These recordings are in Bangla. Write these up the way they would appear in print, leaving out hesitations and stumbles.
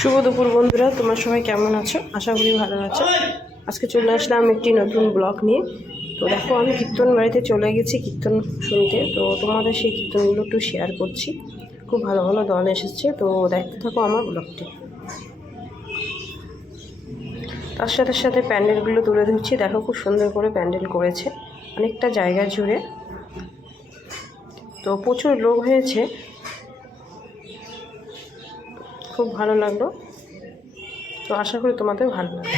শুভ দুপুর বন্ধুরা, তোমরা সবাই কেমন আছো? আশা করি ভালো আছো। আজকে চলে আসলাম একটি নতুন ব্লগ নিয়ে। তো দেখো, আমি কীর্তন বাড়িতে চলে গেছি কীর্তন শুনতে। তো তোমাদের সেই কীর্তনগুলো একটু শেয়ার করছি। খুব ভালো ভালো দল এসেছে, তো দেখতে থাকো আমার ব্লগটি। তার সাথে সাথে প্যান্ডেলগুলো তুলে ধরছি। দেখো, খুব সুন্দর করে প্যান্ডেল করেছে অনেকটা জায়গা জুড়ে। তো প্রচুর লোক হয়েছে, খুব ভালো লাগলো। তো আশা করি তোমাদের ভালো লাগবে।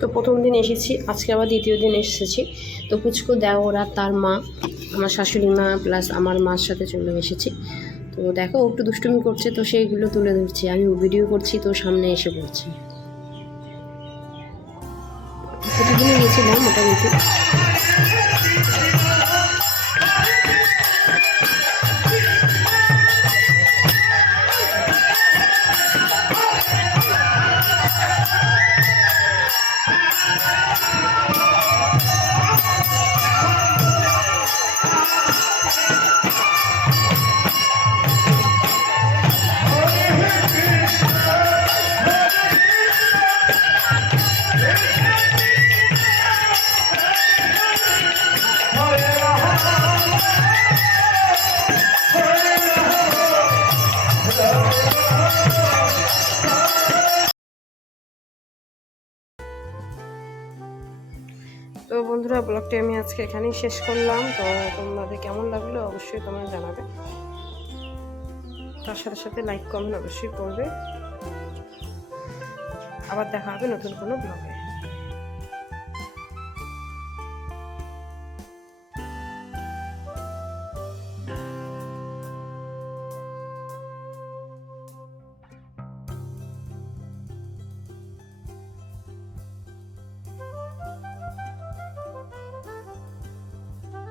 তো প্রথম দিন এসেছি, আজকে আবার দ্বিতীয় দিন এসেছি। তো পুচকু দেওর আর তার মা, আমার শাশুড়ি মা প্লাস আমার মার সাথে চলে এসেছি। তো দেখো, একটু দুষ্টুমি করছে, তো সেইগুলো তুলে ধরছি। আমি ভিডিও করছি, তো সামনে এসে পড়ছি। প্রতিদিনই গেছিলাম মোটামুটি। তো বন্ধুরা, ব্লগটি আমি আজকে এখানেই শেষ করলাম। তো তোমাদের কেমন লাগলো অবশ্যই তোমরা জানাবে। তার সাথে সাথে লাইক কমেন্ট অবশ্যই করবে। আবার দেখা হবে নতুন কোনো ব্লগে।